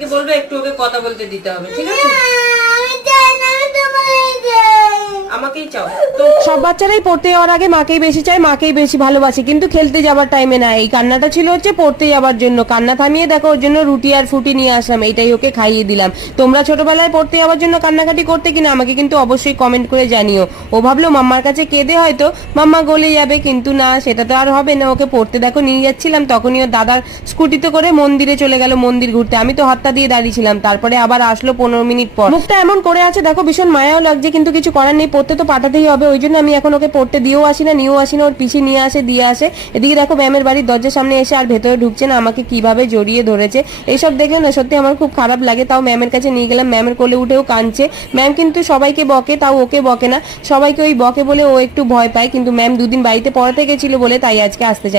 ম্যামকে বলবে একটু ওকে কথা বলতে দিতে হবে, ঠিক আছে? আমাকেই চাও তো। সব বাচ্চারাই পড়তে যাওয়ার আগে মাকেই বেশি চায়, মাকেই বেশি ভালোবাসে, কিন্তু খেলতে যাবার টাইমে না। এই কান্নাটা ছিল হচ্ছে পড়তে যাবার জন্য। কান্না থামিয়ে দেখো ওর জন্য রুটি আর ফুটি নিয়ে আসলাম, এটাই ওকে খাইয়ে দিলাম। তোমরা ছোটবেলায় পড়তে যাওয়ার জন্য কান্নাকাটি করতে কিনা আমাকে কিন্তু অবশ্যই কমেন্ট করে জানিও। ও ভাবলো মাম্মার কাছে কেঁদে হয়তো মাম্মা গলে যাবে, কিন্তু না, সেটা তো আর হবে না। ওকে পড়তে দেখো নিয়ে যাচ্ছিলাম, তখনই ওর দাদার স্কুটিতে করে মন্দিরে চলে গেল, মন্দির ঘুরতে। আমি তো হাতটা দিয়ে দাঁড়িয়েছিলাম, তারপরে আবার আসলো 15 মিনিট পর। মুখটা এমন করে আছে দেখো, ভীষণ মায়াও লাগছে, কিন্তু কিছু করার নেই, পড়তে তো পাঠাতেই হবে। ওই জন্য আমি এখন ওকে পড়তে দিয়েও আসি না, নিয়েও আসি না, ওর পিছিয়ে নিয়ে আসে, দিয়ে আসে। এদিকে দেখো ম্যামের বাড়ির দরজার সামনে এসে আর ভেতরে ঢুকছে না, আমাকে কিভাবে জড়িয়ে ধরেছে। এইসব দেখলে না সত্যি আমার খুব খারাপ লাগে। তাও ম্যামের কাছে নিয়ে গেলাম, ম্যামের কোলে উঠেও কাঁদছে। ম্যাম কিন্তু সবাইকে বকে, তাও ওকে বকে না। সবাইকে ওই বকে বলে ও একটু ভয় পায়, কিন্তু ম্যাম দুদিন বাড়িতে পড়াতে গেছিল বলে তাই আজকে আসতে চাই।